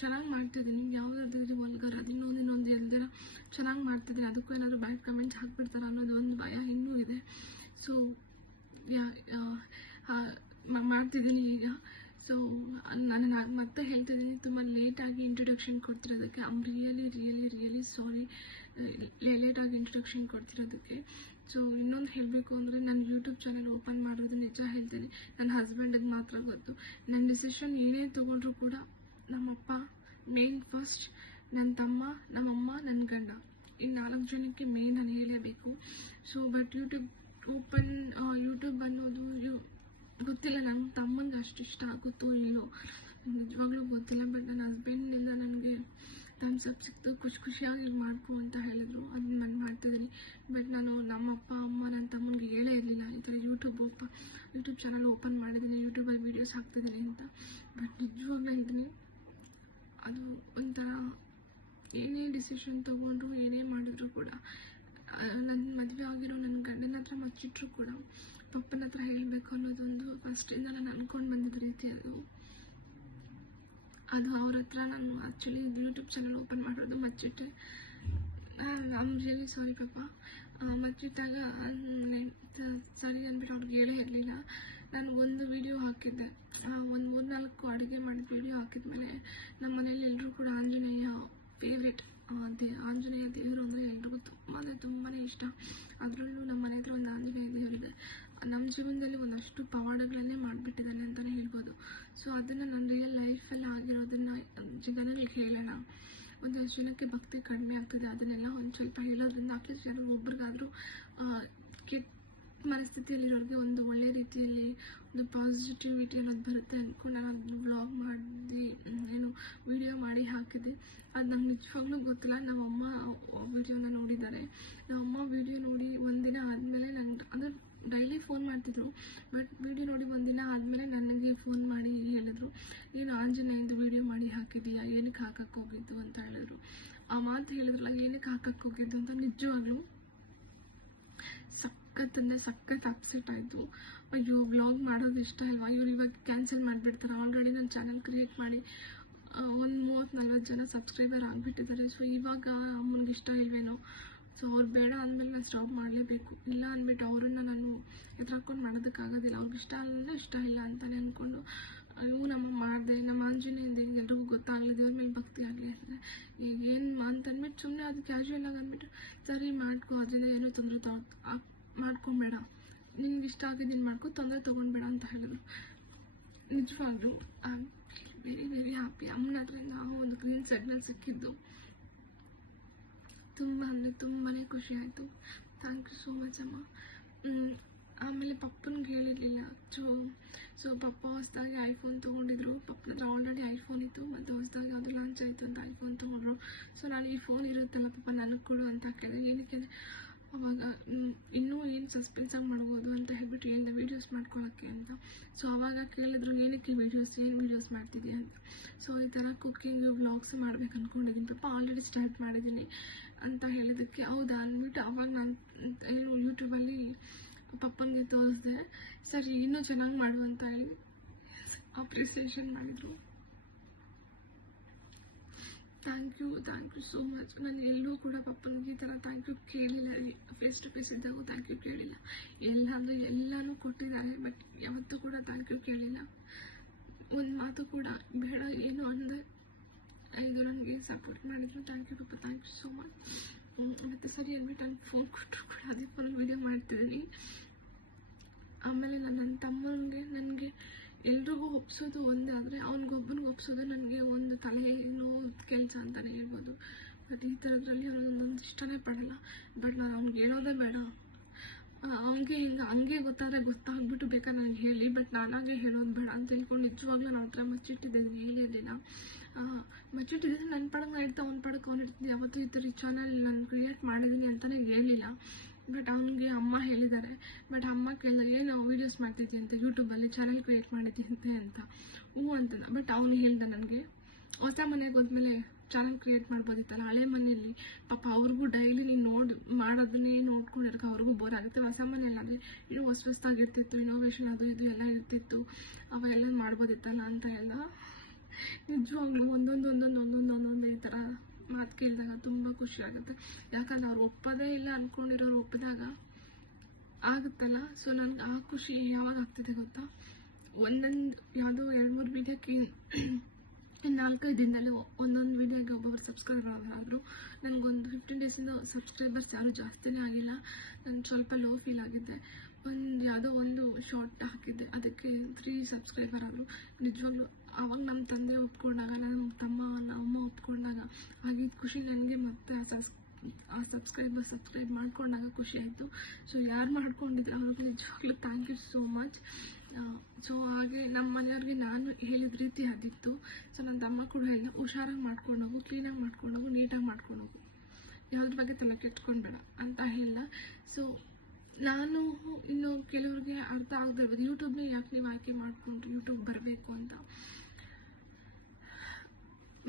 ಚೆನ್ನಾಗಿ ಮಾಡ್ತಿದ್ದೀನಿ. ಯಾವುದಾದ್ರು ವಲ್ಗರ್ ಇನ್ನೊಂದು ಎಲ್ದಿರ ಚೆನ್ನಾಗಿ ಮಾಡ್ತಿದ್ದೀನಿ, ಅದಕ್ಕೂ ಏನಾದರೂ ಬ್ಯಾಡ್ ಕಮೆಂಟ್ಸ್ ಹಾಕ್ಬಿಡ್ತಾರೆ ಅನ್ನೋದು ಒಂದು ಭಯ ಇನ್ನೂ ಇದೆ. ಸೊ ಮಾಡ್ತಿದ್ದೀನಿ ಈಗ. ಸೊ ನಾನು ಮತ್ತೆ ಹೇಳ್ತಿದ್ದೀನಿ, ತುಂಬ ಲೇಟಾಗಿ ಇಂಟ್ರೊಡಕ್ಷನ್ ಕೊಡ್ತಿರೋದಕ್ಕೆ ಐ ಆಮ್ ರಿಯಲಿ ಸಾರಿ, ಲೇಟಾಗಿ ಇಂಟ್ರೊಡಕ್ಷನ್ ಕೊಡ್ತಿರೋದಕ್ಕೆ. ಸೊ ಇನ್ನೊಂದು ಹೇಳಬೇಕು ಅಂದರೆ, ನಾನು ಯೂಟ್ಯೂಬ್ ಚಾನಲ್ ಓಪನ್ ಮಾಡೋದು ನಿಜ ಹೇಳ್ತೀನಿ, ನನ್ನ ಹಸ್ಬೆಂಡಿಗೆ ಮಾತ್ರ ಗೊತ್ತು. ನನ್ನ ಡಿಸಿಷನ್ ಏನೇ ತೊಗೊಂಡ್ರೂ ಕೂಡ ನಮ್ಮಪ್ಪ ಮೇನ್ ಫಸ್ಟ್, ನನ್ನ ತಮ್ಮ, ನಮ್ಮಮ್ಮ, ನನ್ನ ಗಂಡ, ಈ 4 ಜನಕ್ಕೆ ಮೇನ್ ನಾನು ಹೇಳಲೇಬೇಕು. ಸೊ ಬಟ್ ಯೂಟ್ಯೂಬ್ ಅನ್ನೋದು ಗೊತ್ತಿಲ್ಲ, ನನ್ನ ತಮ್ಮಂಗೆ ಅಷ್ಟು ಇಷ್ಟ ಆಗುತ್ತೋ ಇಲ್ಲೋ ನಿಜವಾಗ್ಲೂ ಗೊತ್ತಿಲ್ಲ. ಬಟ್ ನನ್ನ ಹಸ್ಬೆಂಡಿಂದ ನನಗೆ ಥಮ್ಸ್ ಅಪ್ ಸಿಕ್ತು, ಖುಷಿಯಾಗಿ ಮಾಡ್ಕೊ ಅಂತ ಹೇಳಿದ್ರು, ಅದನ್ನ ನಾನು ಮಾಡ್ತಿದ್ದೀನಿ. ಬಟ್ ನಾನು ನಮ್ಮ ಅಪ್ಪ ಅಮ್ಮ ನನ್ನ ತಮ್ಮನಿಗೆ ಹೇಳೇ ಇರಲಿಲ್ಲ ಈ ಥರ ಯೂಟ್ಯೂಬ್ ಚಾನಲ್ ಓಪನ್ ಮಾಡಿದ್ದೀನಿ, ಯೂಟ್ಯೂಬಲ್ಲಿ ವೀಡಿಯೋಸ್ ಹಾಕ್ತಿದ್ದೀನಿ ಅಂತ. ಬಟ್ ನಿಜವಾಗ್ಲೂ ಹೇಳ್ತೀನಿ, ಅದು ಒಂಥರ ಏನೇ ಡಿಸಿಷನ್ ತೊಗೊಂಡ್ರು, ಏನೇ ಮಾಡಿದ್ರು ಕೂಡ, ನನ್ನ ಮದುವೆ ಆಗಿರೋ ನನ್ನ ಗಂಡನ ಹತ್ರ ಮಚ್ಚಿಟ್ರು ಕೂಡ ಪಪ್ಪನ ಹತ್ರ ಹೇಳಬೇಕು ಅನ್ನೋದೊಂದು ಫಸ್ಟಿಂದ ನಾನು ಅಂದ್ಕೊಂಡು ಬಂದಿದ್ದ ರೀತಿ ಅದು ಅವ್ರ ಹತ್ರ ನಾನು ಆ್ಯಕ್ಚುಲಿ ಯೂಟ್ಯೂಬ್ ಚಾನಲ್ ಓಪನ್ ಮಾಡೋದು ಮಚ್ಚಿಟ್ಟೆ. ಐ ಆಮ್ ರಿಯಲಿ ಸಾರಿ ಪಾಪ. ಮಚ್ಚಿಟ್ಟಾಗ ಸರಿ ಅಂದ್ಬಿಟ್ಟು ಅವ್ರಿಗೆ ಹೇಳೇ ಇರಲಿಲ್ಲ. ನಾನು ಒಂದು ವಿಡಿಯೋ ಹಾಕಿದ್ದೆ, ಒಂದು 3-4 ಅಡುಗೆ ಮಾಡಿದ ವಿಡಿಯೋ ಹಾಕಿದ್ಮೇಲೆ ನಮ್ಮ ಮನೇಲಿ ಎಲ್ಲರೂ ಕೂಡ ಆಂಜನೇಯ ಫೇವ್ರೇಟ್, ಆಂಜನೇಯ ದೇವರು ಅಂದರೆ ಎಲ್ರಿಗೂ ತುಂಬಾ ಇಷ್ಟ. ಅದರಲ್ಲೂ ನಮ್ಮ ಮನೆ ಹತ್ರ ಒಂದು ಆಂಜನೇಯ ದೇವರಿದೆ. ನಮ್ಮ ಜೀವನದಲ್ಲಿ ಒಂದಷ್ಟು ಪವಾಡಗಳನ್ನೇ ಮಾಡಿಬಿಟ್ಟಿದ್ದಾನೆ ಅಂತಲೇ ಹೇಳ್ಬೋದು. ಸೊ ಅದನ್ನು ನನ್ನ ರಿಯಲ್ ಲೈಫಲ್ಲಿ ಆಗಿರೋದನ್ನು ಜನಗಳಿಗೆ ಹೇಳೋಣ, ಒಂದಷ್ಟು ಜನಕ್ಕೆ ಭಕ್ತಿ ಕಡಿಮೆ ಆಗ್ತದೆ, ಅದನ್ನೆಲ್ಲ ಒಂದು ಸ್ವಲ್ಪ ಹೇಳೋದ್ರಿಂದ ಅಟ್ಲೀಸ್ಟ್ ಯಾರೋ ಒಬ್ರಿಗಾದರೂ ಕೆಟ್ಟ ಮನಸ್ಥಿತಿಯಲ್ಲಿರೋರಿಗೆ ಒಂದು ಒಳ್ಳೆ ರೀತಿಯಲ್ಲಿ ಒಂದು ಪಾಸಿಟಿವಿಟಿ ಅನ್ನೋದು ಬರುತ್ತೆ ಅಂದ್ಕೊಂಡು ನಾನು ಅದನ್ನು ಬ್ಲಾಗ್ ಮಾಡಿ ವಿಡಿಯೋ ಮಾಡಿ ಹಾಕಿದ್ದೆ. ಅದು ನಂಗೆ ನಿಜವಾಗ್ಲೂ ಗೊತ್ತಿಲ್ಲ, ನಮ್ಮಮ್ಮ ವಿಡಿಯೋನ ನೋಡಿದ್ದಾರೆ. ನಮ್ಮಮ್ಮ ವಿಡಿಯೋ ನೋಡಿ ಒಂದಿನ ಆದಮೇಲೆ ಅಂದರೆ ಡೈಲಿ ಫೋನ್ ಮಾಡ್ತಿದ್ರು, ಬಟ್ ವಿಡಿಯೋ ನೋಡಿ ಒಂದಿನ ಆದಮೇಲೆ ನನಗೆ ಫೋನ್ ಮಾಡಿ ಹೇಳಿದ್ರು, ಏನು ಆಂಜನೇಯಂದು ವಿಡಿಯೋ ಮಾಡಿ ಹಾಕಿದ್ದೀಯಾ, ಏನಕ್ಕೆ ಹಾಕಕ್ಕೆ ಹೋಗಿದ್ದು ಅಂತ ಹೇಳಿದ್ರು. ಆ ಮಾತು ಹೇಳಿದ್ರಲ್ಲ, ಏನಕ್ಕೆ ಹಾಕಕ್ಕೆ ಹೋಗಿದ್ದು ಅಂತ ನಿಜವಾಗ್ಲೂ ಸಖತ್ ಅಪ್ಸೆಟ್ ಆಯಿತು. ಅಯ್ಯೋ ವ್ಲಾಗ್ ಮಾಡೋದು ಇಷ್ಟ ಅಲ್ವಾ, ಇವ್ರು ಇವಾಗ ಕ್ಯಾನ್ಸಲ್ ಮಾಡಿಬಿಡ್ತಾರೆ. ಆಲ್ರೆಡಿ ನನ್ನ ಚಾನಲ್ ಕ್ರಿಯೇಟ್ ಮಾಡಿ ಒಂದು 30-40 ಜನ ಸಬ್ಸ್ಕ್ರೈಬರ್ ಆಗಿಬಿಟ್ಟಿದ್ದಾರೆ. ಸೊ ಇವಾಗ ಅಮ್ಮನಿಗೆ ಇಷ್ಟ ಇಲ್ವೇನೋ, ಸೊ ಅವ್ರು ಬೇಡ ಅಂದಮೇಲೆ ನಾನು ಸ್ಟಾಪ್ ಮಾಡಲೇಬೇಕು. ಇಲ್ಲ ಅಂದ್ಬಿಟ್ಟು ಅವ್ರನ್ನ ನಾನು ಎದುರಾಕೊಂಡು ಮಾಡೋದಕ್ಕಾಗೋದಿಲ್ಲ. ಅವ್ರಿಗೆ ಇಷ್ಟ ಅಲ್ಲ, ಇಷ್ಟ ಇಲ್ಲ ಅಂತಲೇ ಅಂದ್ಕೊಂಡು ನಮ್ಮ ಮಾಡಿದೆ. ನಮ್ಮ ಆಂಜನೇಯಂದು ಎಲ್ರಿಗೂ ಗೊತ್ತಾಗಲಿ, ದೇವ್ರ ಮೇಲೆ ಭಕ್ತಿ ಆಗಲಿ ಅಂದರೆ ಏನು ಅಂತಂದ್ಬಿಟ್ಟು ಸುಮ್ಮನೆ ಅದು ಕ್ಯಾಶುವಲ್ ಆಗಿ ಅಂದ್ಬಿಟ್ಟು ಸರಿ ಮಾಡ್ಕೊ, ಅದರಿಂದ ಏನೂ ತೊಂದರೆ ಮಾಡ್ಕೊಬೇಡ, ನಿನ್ಗೆ ಇಷ್ಟ ಆಗಿದ್ದೀನಿ ಮಾಡ್ಕೊ, ತೊಂದರೆ ತೊಗೊಂಡ್ಬೇಡ ಅಂತ ಹೇಳಿದ್ರು. ನಿಜವಾಗ್ಲೂ ಐ ಆಮ್ ವೆರಿ ಹ್ಯಾಪಿ. ಅಮ್ಮನ ಹತ್ರದಿಂದ ಒಂದು ಗ್ರೀನ್ ಸಿಗ್ನಲ್ ಸಿಕ್ಕಿದ್ದು ತುಂಬ ಅಂದರೆ ತುಂಬಾ ಖುಷಿ ಆಯಿತು. ಥ್ಯಾಂಕ್ ಯು ಸೋ ಮಚ್ ಅಮ್ಮ. ಆಮೇಲೆ ಪಪ್ಪನಿಗೆ ಹೇಳಿರಲಿಲ್ಲ. ಸೊ ಪಪ್ಪ ಹೊಸದಾಗಿ ಐಫೋನ್ ತೊಗೊಂಡಿದ್ರು. ಪಪ್ಪನ ಹತ್ರ ಆಲ್ರೆಡಿ ಐಫೋನ್ ಇತ್ತು, ಮತ್ತು ಹೊಸದಾಗಿ ಅದು ಲಾಂಚ್ ಆಯಿತು ಅಂತ ಐಫೋನ್ ತೊಗೊಂಡ್ರು. ಸೊ ನಾನು ಈ ಫೋನ್ ಇರುತ್ತಲ್ಲ ಪಪ್ಪ ನನಗೆ ಕೊಡು ಅಂತ ಕೇಳಿದೆ. ಏನಕ್ಕೆ ಅವಾಗ ಇನ್ನೂ ಏನು ಸಸ್ಪೆನ್ಸಾಗಿ ಮಾಡ್ಬೋದು ಅಂತ ಹೇಳ್ಬಿಟ್ಟು ಹೇಳಿದೆ, ವೀಡಿಯೋಸ್ ಮಾಡ್ಕೊಳ್ಳೋಕ್ಕೆ ಅಂತ. ಸೊ ಆವಾಗ ಕೇಳಿದ್ರು, ಏನಕ್ಕೆ ಏನು ವೀಡಿಯೋಸ್ ಮಾಡ್ತಿದ್ದೀಯ ಅಂತ. ಸೊ ಈ ಥರ ಕುಕ್ಕಿಂಗ್ ವ್ಲಾಗ್ಸ್ ಮಾಡ್ಬೇಕು ಅಂದ್ಕೊಂಡಿದ್ದೀನಿ ಪಪ್ಪ, ಆಲ್ರೆಡಿ ಸ್ಟಾರ್ಟ್ ಮಾಡಿದ್ದೀನಿ ಅಂತ ಹೇಳಿದ್ದಕ್ಕೆ ಹೌದಾ ಅಂದ್ಬಿಟ್ಟು ಅವಾಗ ನಾನು ಯೂಟ್ಯೂಬಲ್ಲಿ ಪಪ್ಪನಿಗೆ ತೋರಿಸಿದೆ. ಸರಿ ಇನ್ನೂ ಚೆನ್ನಾಗಿ ಮಾಡು ಅಂತ ಹೇಳಿ ಅಪ್ರಿಸಿಯೇಷನ್ ಮಾಡಿದರು. Thank you so much. ನಾನು ಎಲ್ಲೂ ಕೂಡ ಪಪ್ಪನಿಗೆ ಈ ಥರ ಥ್ಯಾಂಕ್ ಯು ಕೇಳಿಲ್ಲ, ಫೇಸ್ ಟು ಫೇಸ್ ಇದ್ದಾಗೂ ಥ್ಯಾಂಕ್ ಯು ಕೇಳಿಲ್ಲ. ಎಲ್ಲನೂ ಕೊಟ್ಟಿದ್ದಾರೆ, ಬಟ್ ಯಾವತ್ತೂ ಕೂಡ ಥ್ಯಾಂಕ್ ಯು ಕೇಳಿಲ್ಲ. ಒಂದು ಮಾತು ಕೂಡ ಬೇಡ ಏನು ಅಂದೆ. ಇದು ನನಗೆ ಸಪೋರ್ಟ್ ಮಾಡಿದ್ರು. ಥ್ಯಾಂಕ್ ಯು ಪಪ್ಪ, ಥ್ಯಾಂಕ್ ಯು ಸೋ ಮಚ್. ಮತ್ತು ಸರಿ ಅಂದ್ಬಿಟ್ಟು ನನಗೆ ಫೋನ್ ಕೊಟ್ಟರು ಕೂಡ ಅದೇ ಫೋನಲ್ಲಿ ವೀಡಿಯೋ ಮಾಡ್ತಿದ್ದೀನಿ. ಆಮೇಲೆ ನನ್ನ ತಮ್ಮನಿಗೆ ನನಗೆ ಎಲ್ರಿಗೂ ಒಪ್ಸೋದು ಒಂದೇ, ಆದರೆ ಅವ್ನಿಗೊಬ್ಬನಿಗೆ ಒಪ್ಸೋದು ನನಗೆ ಒಂದು ತಲೆ ನೋವು ಕೆಲಸ ಅಂತಲೇ ಹೇಳ್ಬೋದು. ಬಟ್ ಈ ಥರದ್ರಲ್ಲಿ ಅವನೊಂದೊಂದು ಇಷ್ಟನೇ ಪಡಲ್ಲ. ಬಟ್ ನಾನು ಅವ್ನಿಗೆ ಹೇಳೋದೇ ಬೇಡ, ಹಂಗೆ ಗೊತ್ತಾಗ್ಬಿಟ್ಟು ಬೇಕಾದ್ರೆ ನನಗೆ ಹೇಳಿ, ಬಟ್ ನಾನಾಗೆ ಹೇಳೋದು ಬೇಡ ಅಂತ ಹೇಳ್ಕೊಂಡು ನಿಜವಾಗ್ಲೂ ನನ್ನ ಹತ್ರ ಮಚ್ಚಿಟ್ಟಿದ್ದೀನಿ, ಹೇಳಿರಲಿಲ್ಲ. ಮಚ್ಚಿಟ್ಟಿದ್ದರೆ ನನ್ನ ಪಡಕ್ಕೆ ನಾನು ಇಡ್ತಾ, ಅವ್ನ ಪಡಕ್ಕೆ ಅವ್ನು ಇಡ್ತಿದ್ದೆ. ಯಾವತ್ತೂ ಈ ಥರ ಚಾನಲ್ ನಾನು ಕ್ರಿಯೇಟ್ ಮಾಡಿದ್ದೀನಿ ಅಂತಲೇ ಹೇಳಿಲ್ಲ. ಬಟ್ ಅವನಿಗೆ ಅಮ್ಮ ಹೇಳಿದ್ದಾರೆ. ಬಟ್ ಅಮ್ಮ ಕೇಳಿದಾಗ ಏನು ವೀಡಿಯೋಸ್ ಮಾಡ್ತಿದ್ದೆ ಯೂಟ್ಯೂಬಲ್ಲಿ ಚಾನಲ್ ಕ್ರಿಯೇಟ್ ಮಾಡಿದ್ದಂತೆ ಅಂತ. ಅಂತ. ಬಟ್ ಅವ್ನು ಹೇಳ್ದೆ ನನಗೆ, ಹೊಸ ಮನೆಗೆ ಹೋದ್ಮೇಲೆ ಚಾನಲ್ ಕ್ರಿಯೇಟ್ ಮಾಡ್ಬೋದಿತ್ತಲ್ಲ, ಹಳೆ ಮನೆಯಲ್ಲಿ ಪಾಪ ಅವ್ರಿಗೂ ಡೈಲಿ ನೀನು ಮಾಡೋದನ್ನೇ ನೋಡ್ಕೊಂಡಿರೋಕೆ ಅವ್ರಿಗೂ ಬೋರ್ ಆಗುತ್ತೆ. ಹೊಸ ಮನೆಯಲ್ಲಿ ಅಂದರೆ ಇನ್ನೂ ಹೊಸದಾಗಿರ್ತಿತ್ತು, ಇನೋವೇಷನ್ ಅದು ಇದು ಎಲ್ಲ ಇರ್ತಿತ್ತು, ಅವೆಲ್ಲ ಮಾಡ್ಬೋದಿತ್ತಲ್ಲ ಅಂತ ಹೇಳ್ದ. ನಿಜವಾಗ್ಲೂ ಒಂದೊಂದು ಈ ಥರ ಮಾತು ಕೇಳಿದಾಗ ತುಂಬ ಖುಷಿ ಆಗುತ್ತೆ. ಯಾಕಂದ್ರೆ ಅವ್ರು ಒಪ್ಪೋದೇ ಇಲ್ಲ ಅಂದ್ಕೊಂಡಿರೋರು ಒಪ್ಪಿದಾಗ ಆಗುತ್ತಲ್ಲ. ಸೊ ನನಗೆ ಆ ಖುಷಿ ಯಾವಾಗ ಆಗ್ತಿದೆ ಗೊತ್ತಾ, ಒಂದೊಂದು ಯಾವುದೋ 2-3 ವೀಡಿಯೋಕ್ಕೆ 4-5 ದಿನದಲ್ಲಿ ಒಂದೊಂದು ವೀಡಿಯೋಗೆ ಒಬ್ಬೊಬ್ರು ಸಬ್ಸ್ಕ್ರೈಬರ್ ಆದರು. ನನಗೊಂದು 15 ಡೇಸಿಂದ ಸಬ್ಸ್ಕ್ರೈಬರ್ಸ್ ಯಾರೂ ಜಾಸ್ತಿನೇ ಆಗಿಲ್ಲ. ನಾನು ಸ್ವಲ್ಪ ಲೋ ಫೀಲ್ ಆಗಿದ್ದೆ. ಯಾವುದೋ ಒಂದು ಶಾರ್ಟ್ ಹಾಕಿದ್ದೆ, ಅದಕ್ಕೆ 3 ಸಬ್ಸ್ಕ್ರೈಬರ್ ಆದರು. ನಿಜವಾಗ್ಲೂ ಆವಾಗ ನಮ್ಮ ತಂದೆ ಒಪ್ಕೊಂಡಾಗ, ನನ್ನ ತಮ್ಮ ಅಮ್ಮ ಒಪ್ಕೊಂಡಾಗ ಆಗಿದ್ದ ಖುಷಿ ನನಗೆ ಮತ್ತೆ ಆ ಸಬ್ಸ್ಕ್ರೈಬ್ ಮಾಡ್ಕೊಂಡಾಗ ಖುಷಿ ಆಯಿತು. ಸೊ ಯಾರು ಮಾಡ್ಕೊಂಡಿದ್ರೆ ಅವ್ರಿಗೆ ನಿಜವಾಗ್ಲೂ thank you so much. So ಹಾಗೆ ನಮ್ಮ ಮನೆಯವ್ರಿಗೆ ನಾನು ಹೇಳಿದ ರೀತಿ ಅದಿತ್ತು. ಸೊ ನನ್ನ ತಮ್ಮ ಕೂಡ ಹೇಳಿದ, ಹುಷಾರಾಗಿ ಮಾಡ್ಕೊಂಡೋಗು, ಕ್ಲೀನಾಗಿ ಮಾಡ್ಕೊಂಡೋಗು, ನೀಟಾಗಿ ಮಾಡ್ಕೊಂಡೋಗು, ಯಾವುದ್ರ ಬಗ್ಗೆ ತಲೆ ಕೆಟ್ಕೊಂಡ್ಬೇಡ ಅಂತ ಹೇಳಿದ. ಸೊ ನಾನು ಇನ್ನು ಕೆಲವ್ರಿಗೆ ಅರ್ಥ ಆಗದಿರ್ಬೋದು, ಯೂಟ್ಯೂಬ್ನೇ ಯಾಕೆ ನೀವು ಆಯ್ಕೆ ಮಾಡಿಕೊಂಡ್ರಿ, ಯೂಟ್ಯೂಬ್ ಬರಬೇಕು ಅಂತ.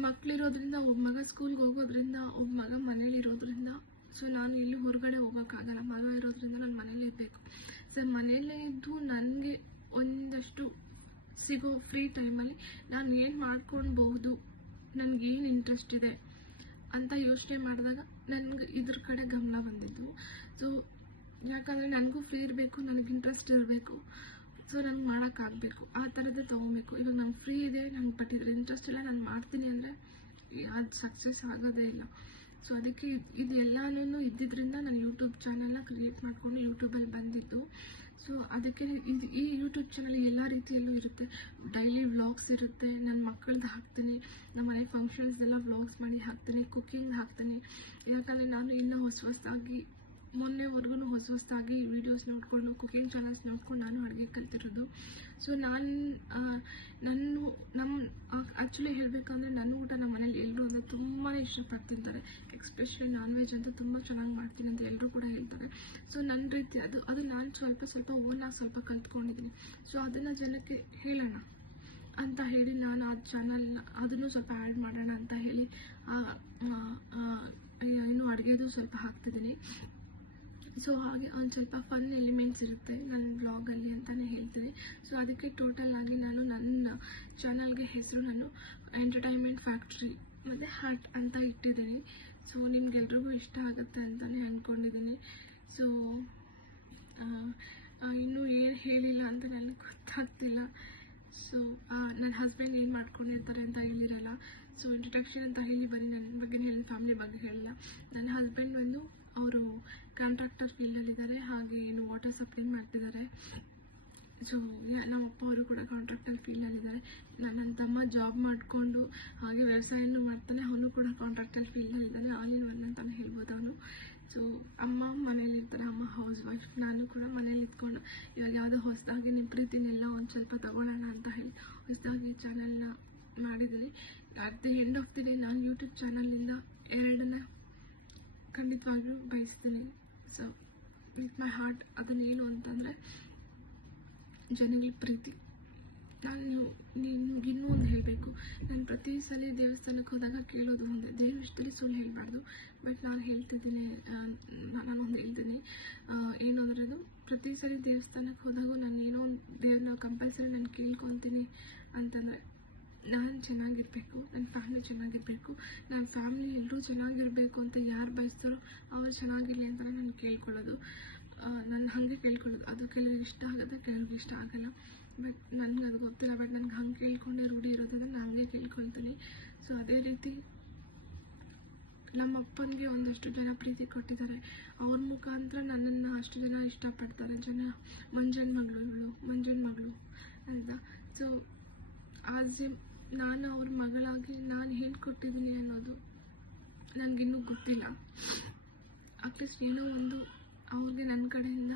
ಮಕ್ಕಳಿರೋದ್ರಿಂದ, ಒಬ್ಬ ಮಗ ಸ್ಕೂಲ್ಗೆ ಹೋಗೋದ್ರಿಂದ, ಒಬ್ಬ ಮಗ ಮನೇಲಿರೋದ್ರಿಂದ, ಸೊ ನಾನು ಇಲ್ಲಿ ಹೊರಗಡೆ ಹೋಗೋಕ್ಕಾಗಲ್ಲ. ಮಗ ಇರೋದ್ರಿಂದ ನಾನು ಮನೇಲಿ ಇರಬೇಕು. ಸೊ ಮನೆಯಲ್ಲೇ ಇದ್ದು ನನಗೆ ಒಂದಷ್ಟು ಸಿಗೋ ಫ್ರೀ ಟೈಮಲ್ಲಿ ನಾನು ಏನು ಮಾಡ್ಕೊಳ್ಬಹುದು, ನನಗೇನು ಇಂಟ್ರೆಸ್ಟ್ ಇದೆ ಅಂತ ಯೋಚನೆ ಮಾಡಿದಾಗ ನನಗೆ ಇದ್ರ ಕಡೆ ಗಮನ ಬಂದಿದ್ದು. ಸೊ ಯಾಕಂದರೆ ನನಗೂ ಫ್ರೀ ಇರಬೇಕು, ನನಗೆ ಇಂಟ್ರೆಸ್ಟ್ ಇರಬೇಕು. ಸೊ ನನಗೆ ಮಾಡೋಕ್ಕಾಗಬೇಕು, ಆ ಥರದ್ದೇ ತೊಗೊಬೇಕು. ಇವಾಗ ನಂಗೆ ಫ್ರೀ ಇದೆ, ನಂಗೆ ಬಟ್ ಇದ್ರ ಇಂಟ್ರೆಸ್ಟ್ ಇಲ್ಲ, ನಾನು ಮಾಡ್ತೀನಿ ಅಂದರೆ ಅದು ಸಕ್ಸಸ್ ಆಗೋದೇ ಇಲ್ಲ. ಸೊ ಅದಕ್ಕೆ ಇದೆಲ್ಲನೂ ಇದ್ದಿದ್ದರಿಂದ ನಾನು ಯೂಟ್ಯೂಬ್ ಚಾನಲ್ನ ಕ್ರಿಯೇಟ್ ಮಾಡಿಕೊಂಡು ಯೂಟ್ಯೂಬಲ್ಲಿ ಬಂದಿದ್ದು. ಸೊ ಅದಕ್ಕೆ ಈ ಯೂಟ್ಯೂಬ್ ಚಾನಲ್ ಎಲ್ಲ ರೀತಿಯಲ್ಲೂ ಇರುತ್ತೆ. ಡೈಲಿ ವ್ಲಾಗ್ಸ್ ಇರುತ್ತೆ, ನನ್ನ ಮಕ್ಕಳದ್ದು ಹಾಕ್ತೀನಿ, ನಮ್ಮ ಮನೆ ಫಂಕ್ಷನ್ಸ್ದೆಲ್ಲ ವ್ಲಾಗ್ಸ್ ಮಾಡಿ ಹಾಕ್ತೀನಿ, ಕುಕ್ಕಿಂಗ್ ಹಾಕ್ತೀನಿ. ಯಾಕಂದರೆ ನಾನು ಇನ್ನೂ ಹೊಸದಾಗಿ ಮೊನ್ನೆವರೆಗೂ ಹೊಸದಾಗಿ ವೀಡಿಯೋಸ್ ನೋಡಿಕೊಂಡು, ಕುಕ್ಕಿಂಗ್ ಚಾನಲ್ಸ್ ನೋಡ್ಕೊಂಡು ನಾನು ಅಡುಗೆ ಕಲ್ತಿರೋದು. ಸೊ ನಮ್ಮ ಆ್ಯಕ್ಚುಲಿ ಹೇಳಬೇಕಂದ್ರೆ ನನ್ನ ಊಟ ನಮ್ಮ ಮನೇಲಿ ಎಲ್ಲರೂ ಅಂದರೆ ತುಂಬಾ ಇಷ್ಟಪಟ್ಟು ತಿಂತಾರೆ. ಎಕ್ಸ್ಪೆಷಲಿ ನಾನ್ ವೆಜ್ ಅಂತ ತುಂಬ ಚೆನ್ನಾಗಿ ಮಾಡ್ತೀನಿ ಅಂತ ಎಲ್ಲರೂ ಕೂಡ ಹೇಳ್ತಾರೆ. ಸೊ ನನ್ನ ರೀತಿ ಅದು ನಾನು ಸ್ವಲ್ಪ ಓನಾಗಿ ಸ್ವಲ್ಪ ಕಲ್ತ್ಕೊಂಡಿದ್ದೀನಿ. ಸೊ ಅದನ್ನು ಜನಕ್ಕೆ ಹೇಳೋಣ ಅಂತ ಹೇಳಿ ನಾನು ಆ ಚಾನಲ್ನ ಅದನ್ನು ಸ್ವಲ್ಪ ಆ್ಯಡ್ ಮಾಡೋಣ ಅಂತ ಹೇಳಿ ಇನ್ನು ಅಡುಗೆದು ಸ್ವಲ್ಪ ಹಾಕ್ತಿದ್ದೀನಿ. ಸೊ ಹಾಗೆ ಒಂದು ಸ್ವಲ್ಪ ಫನ್ ಎಲಿಮೆಂಟ್ಸ್ ಇರುತ್ತೆ ನನ್ನ ಬ್ಲಾಗಲ್ಲಿ ಅಂತಲೇ ಹೇಳ್ತೀನಿ. ಸೊ ಅದಕ್ಕೆ ಟೋಟಲ್ ಆಗಿ ನಾನು ನನ್ನ ಚಾನಲ್ಗೆ ಹೆಸರು ನಾನು ಎಂಟರ್ಟೈನ್ಮೆಂಟ್ ಫ್ಯಾಕ್ಟ್ರಿ ಮತ್ತು ಹಾರ್ಟ್ ಅಂತ ಇಟ್ಟಿದ್ದೀನಿ. ಸೊ ನಿಮ್ಗೆಲ್ರಿಗೂ ಇಷ್ಟ ಆಗುತ್ತೆ ಅಂತಲೇ ಅಂದ್ಕೊಂಡಿದ್ದೀನಿ. ಸೊ ಇನ್ನೂ ಏನು ಹೇಳಿಲ್ಲ ಅಂತ ನನಗೆ ಗೊತ್ತಾಗ್ತಿಲ್ಲ. ಸೊ ನನ್ನ ಹಸ್ಬೆಂಡ್ ಏನು ಮಾಡ್ಕೊಂಡಿರ್ತಾರೆ ಅಂತ ಹೇಳಿರಲ್ಲ. ಸೊ ಇಂಟ್ರಡಕ್ಷನ್ ಅಂತ ಹೇಳಿ ಬರೀ ನನ್ನ ಬಗ್ಗೆ ಹೇಳಿ, ಫ್ಯಾಮಿಲಿ ಬಗ್ಗೆ ಹೇಳಿಲ್ಲ. ನನ್ನ ಹಸ್ಬೆಂಡ್ ಅವರು ಕಾಂಟ್ರಾಕ್ಟರ್ ಫೀಲ್ಡಲ್ಲಿದ್ದಾರೆ, ಹಾಗೆ ಏನು ವಾಟರ್ ಸಪ್ಲೈ ಮಾಡ್ತಿದ್ದಾರೆ. ಸೊ ನಮ್ಮಪ್ಪ ಅವರು ಕೂಡ ಕಾಂಟ್ರಾಕ್ಟರ್ ಫೀಲ್ಡಲ್ಲಿದ್ದಾರೆ. ನನ್ನ ತಮ್ಮ ಜಾಬ್ ಮಾಡಿಕೊಂಡು ಹಾಗೆ ವ್ಯವಸಾಯನೂ ಮಾಡ್ತಾನೆ, ಅವನು ಕೂಡ ಕಾಂಟ್ರಾಕ್ಟರ್ ಫೀಲ್ಡಲ್ಲಿದ್ದಾನೆ. ಆಲ್ ಇನ್ ಒನ್ ಅಂತಲೇ ಹೇಳ್ಬೋದು ಅವನು. ಸೊ ಅಮ್ಮ ಮನೇಲಿರ್ತಾರೆ, ಅಮ್ಮ ಹೌಸ್ ವೈಫ್. ನಾನು ಕೂಡ ಮನೇಲಿ ಇದ್ಕೊಂಡು ಇವಾಗ ಯಾವುದೋ ಹೊಸದಾಗಿ ನಿಮ್ಮ ಪ್ರೀತಿನೆಲ್ಲ ಒಂದು ಸ್ವಲ್ಪ ತಗೊಳ್ಳೋಣ ಅಂತ ಹೇಳಿ ಹೊಸದಾಗಿ ಚಾನಲ್ನ ಮಾಡಿದ್ದೀನಿ. At the end of the day ನಾನು ಯೂಟ್ಯೂಬ್ ಚಾನಲಿಂದ 2ನ್ನ ಖಂಡಿತವಾಗ್ಲೂ ಬಯಸ್ತೀನಿ. ಸೊ ವಿತ್ ಮೈ ಹಾರ್ಟ್ ಅದನ್ನೇನು ಅಂತಂದರೆ ಜನಗಳ ಪ್ರೀತಿ. ನಾನು ನಿಮಗಿನ್ನೂ ಒಂದು ಹೇಳಬೇಕು, ನಾನು ಪ್ರತಿ ಸಲ ದೇವಸ್ಥಾನಕ್ಕೆ ಹೋದಾಗ ಕೇಳೋದು ಒಂದೇ, ದೇವ್ರ ಇಷ್ಟದಲ್ಲಿ ಸುಳ್ಳು ಹೇಳಬಾರ್ದು. ಬಟ್ ನಾನು ಹೇಳ್ತಿದ್ದೀನಿ, ನಾನೊಂದು ಹೇಳ್ತೀನಿ ಏನು ಅಂದರೆ, ಅದು ಪ್ರತಿ ಸಲ ದೇವಸ್ಥಾನಕ್ಕೆ ಹೋದಾಗ ನಾನು ಏನೋ ಒಂದು ದೇವ್ರನ್ನ ಕಂಪಲ್ಸರಿ ನಾನು ಕೇಳ್ಕೊತೀನಿ ಅಂತಂದರೆ, ನಾನು ಚೆನ್ನಾಗಿರಬೇಕು, ನನ್ನ ಫ್ಯಾಮಿಲಿ ಚೆನ್ನಾಗಿರಬೇಕು, ನನ್ನ ಫ್ಯಾಮಿಲಿ ಎಲ್ಲರೂ ಚೆನ್ನಾಗಿರಬೇಕು ಅಂತ ಯಾರು ಬಯಸ್ತಾರೋ ಅವ್ರು ಚೆನ್ನಾಗಿರಲಿ ಅಂತ ನಾನು ಕೇಳ್ಕೊಳ್ಳೋದು. ನಾನು ಹಾಗೆ ಕೇಳ್ಕೊಳ್ಳೋದು. ಅದು ಕೆಲವ್ರಿಗೆ ಇಷ್ಟ ಆಗುತ್ತೆ, ಕೆಲವ್ರಿಗೆ ಇಷ್ಟ ಆಗೋಲ್ಲ. ಬಟ್ ನನಗೆ ಅದು ಗೊತ್ತಿಲ್ಲ. ಬಟ್ ನನಗೆ ಹಂಗೆ ಕೇಳ್ಕೊಂಡೆ ರೂಢಿ ಇರೋದ್ರಿಂದ ನಾನು ಹಂಗೆ ಕೇಳ್ಕೊಳ್ತೀನಿ. ಸೊ ಅದೇ ರೀತಿ ನಮ್ಮ ಅಪ್ಪನಿಗೆ ಒಂದಷ್ಟು ಜನ ಪ್ರೀತಿ ಕೊಟ್ಟಿದ್ದಾರೆ. ಅವ್ರ ಮುಖಾಂತರ ನನ್ನನ್ನು ಅಷ್ಟು ಜನ ಇಷ್ಟಪಡ್ತಾರೆ. ಜನ ಮಂಜನ ಮಗಳು ಅಂತ. ಸೊ ಆಸ್ ಎ ನಾನು ಅವ್ರ ಮಗಳಾಗಿ ನಾನು ಹೇಳ್ಕೊಟ್ಟಿದ್ದೀನಿ ಅನ್ನೋದು ನನಗಿನ್ನೂ ಗೊತ್ತಿಲ್ಲ. ಅಟ್ಲೀಸ್ಟ್ ಏನೋ ಒಂದು ಅವ್ರಿಗೆ ನನ್ನ ಕಡೆಯಿಂದ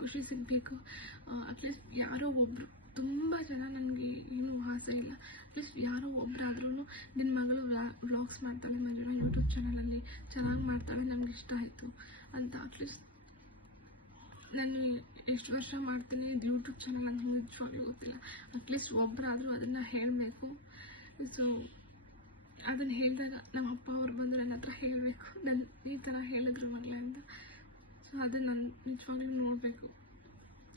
ಖುಷಿ ಸಿಗಬೇಕು. ಅಟ್ಲೀಸ್ಟ್ ಯಾರೋ ಒಬ್ಬರು, ತುಂಬ ಜನ ನನಗೆ ಏನೂ ಆಸೆ ಇಲ್ಲ, ಅಟ್ಲೀಸ್ಟ್ ಯಾರೋ ಒಬ್ಬರಾದ್ರೂ ನಿನ್ನ ಮಗಳು ವ್ಲಾಗ್ಸ್ ಮಾಡ್ತಾಳೆ ಮಂಜುಳಾ, ಯೂಟ್ಯೂಬ್ ಚಾನಲಲ್ಲಿ ಚೆನ್ನಾಗಿ ಮಾಡ್ತಾಳೆ, ನಮ್ಗೆ ಇಷ್ಟ ಆಯಿತು ಅಂತ. ಅಟ್ಲೀಸ್ಟ್ ನಾನು ಎಷ್ಟು ವರ್ಷ ಮಾಡ್ತೀನಿ ಇದು ಯೂಟ್ಯೂಬ್ ಚಾನಲ್ ಅಂತ ನಿಜವಾಗ್ಲೂ ಗೊತ್ತಿಲ್ಲ. ಅಟ್ಲೀಸ್ಟ್ ಒಬ್ಬರಾದರೂ ಅದನ್ನು ಹೇಳಬೇಕು. ಸೊ ಅದನ್ನು ಹೇಳಿದಾಗ ನಮ್ಮ ಅಪ್ಪ ಅವ್ರು ಬಂದು ನನ್ನ ಹತ್ರ ಹೇಳಬೇಕು, ನಾನು ಈ ಥರ ಹೇಳಿದ್ರು ಮಗಳೇ ಅಂತ. ಸೊ ಅದನ್ನು ನಾನು ನಿಜವಾಗ್ಲೂ ನೋಡಬೇಕು.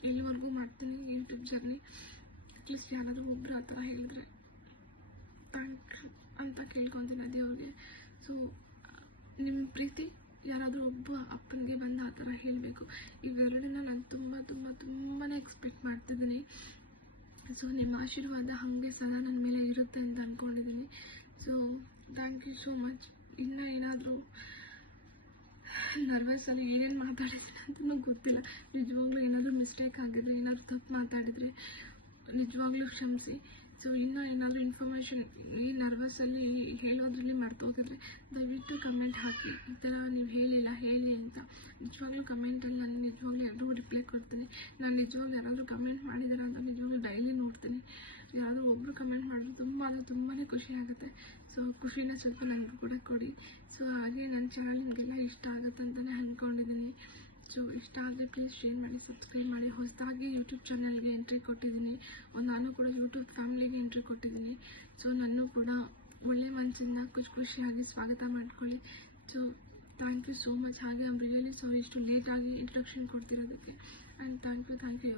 ಇಲ್ಲಿವರೆಗೂ ಮಾಡ್ತೀನಿ ಯೂಟ್ಯೂಬ್ ಜರ್ನಿ. ಅಟ್ಲೀಸ್ಟ್ ಯಾರಾದರೂ ಒಬ್ಬರು ಆ ಥರ ಹೇಳಿದ್ರೆ ಥ್ಯಾಂಕ್ ಯು ಅಂತ ಕೇಳ್ಕೊತೀನಿ ದೇವ್ರಿಗೆ. ಸೊ ನಿಮ್ಮ ಪ್ರೀತಿ ಯಾರಾದರೂ ಒಬ್ಬ ಅಪ್ಪನಿಗೆ ಬಂದು ಆ ಥರ ಹೇಳಬೇಕು. ಇವೆರಡನ್ನ ನಾನು ತುಂಬಾ ಎಕ್ಸ್ಪೆಕ್ಟ್ ಮಾಡ್ತಿದ್ದೀನಿ. ಸೊ ನಿಮ್ಮ ಆಶೀರ್ವಾದ ಹಾಗೆ ಸದಾ ನನ್ನ ಮೇಲೆ ಇರುತ್ತೆ ಅಂತ ಅಂದ್ಕೊಂಡಿದ್ದೀನಿ. So thank you so much. ಇನ್ನೂ ಏನಾದರೂ ನರ್ವಸಲ್ಲಿ ಏನೇನು ಮಾತಾಡಿದ್ದೀನಿ ಅಂತಲೂ ಗೊತ್ತಿಲ್ಲ. ನಿಜವಾಗ್ಲೂ ಏನಾದರೂ ಮಿಸ್ಟೇಕ್ ಆಗಿದ್ರೆ, ಏನಾದರೂ ತಪ್ಪು ಮಾತಾಡಿದರೆ ನಿಜವಾಗ್ಲೂ ಕ್ಷಮಿಸಿ. ಸೊ ಇನ್ನೂ ಏನಾದರೂ ಇನ್ಫಾರ್ಮೇಷನ್ ಈ ನರ್ವಸಲ್ಲಿ ಹೇಳೋದ್ರಲ್ಲಿ ಮರ್ತೋಗಿದ್ರೆ ದಯವಿಟ್ಟು ಕಮೆಂಟ್ ಹಾಕಿ, ಈ ಥರ ನೀವು ಹೇಳಿಲ್ಲ ಹೇಳಿ ಅಂತ. ನಿಜವಾಗ್ಲೂ ಕಮೆಂಟಲ್ಲಿ ನಾನು ನಿಜವಾಗ್ಲೂ ಎಲ್ರಿಗೂ ರಿಪ್ಲೈ ಕೊಡ್ತೀನಿ. ನಾನು ನಿಜವಾಗ್ಲೂ ಯಾರಾದರೂ ಕಮೆಂಟ್ ಮಾಡಿದಾರೆ ಅಂತ ನಿಜವಾಗ್ಲೂ ಡೈಲಿ ನೋಡ್ತೀನಿ. ಯಾರಾದರೂ ಒಬ್ಬರು ಕಮೆಂಟ್ ಮಾಡಿದ್ರೆ ತುಂಬಾ ಖುಷಿ ಆಗುತ್ತೆ. ಸೊ ಖುಷಿನ ಸ್ವಲ್ಪ ನನಗೂ ಕೂಡ ಕೊಡಿ. ಸೊ ಹಾಗೆ ನನ್ನ ಚಾನಲ್ ನಿಮಗೆಲ್ಲ ಇಷ್ಟ ಆಗುತ್ತೆ ಅಂತಲೇ ಅಂದ್ಕೊಂಡಿದ್ದೀನಿ. ಸೊ ಇಷ್ಟ ಆದರೆ ಪ್ಲೀಸ್ ಶೇರ್ ಮಾಡಿ, ಸಬ್ಸ್ಕ್ರೈಬ್ ಮಾಡಿ. ಹೊಸದಾಗಿ ಯೂಟ್ಯೂಬ್ ಚಾನಲ್ಗೆ ಎಂಟ್ರಿ ಕೊಟ್ಟಿದ್ದೀನಿ. ನಾನು ಕೂಡ ಯೂಟ್ಯೂಬ್ ಫ್ಯಾಮಿಲಿಗೆ ಎಂಟ್ರಿ ಕೊಟ್ಟಿದ್ದೀನಿ. ಸೊ ನನ್ನೂ ಕೂಡ ಒಳ್ಳೆ ಮನಸ್ಸಿಂದ ಖುಷಿಯಾಗಿ ಸ್ವಾಗತ ಮಾಡ್ಕೊಳ್ಳಿ. So thank you so much. ಹಾಗೆ ಐ ಆಮ್ ರಿಯಲಿ ಸಾರಿ ಇಷ್ಟು ಲೇಟಾಗಿ ಇಂಟ್ರೊಡಕ್ಷನ್ ಕೊಡ್ತಿರೋದಕ್ಕೆ. And thank you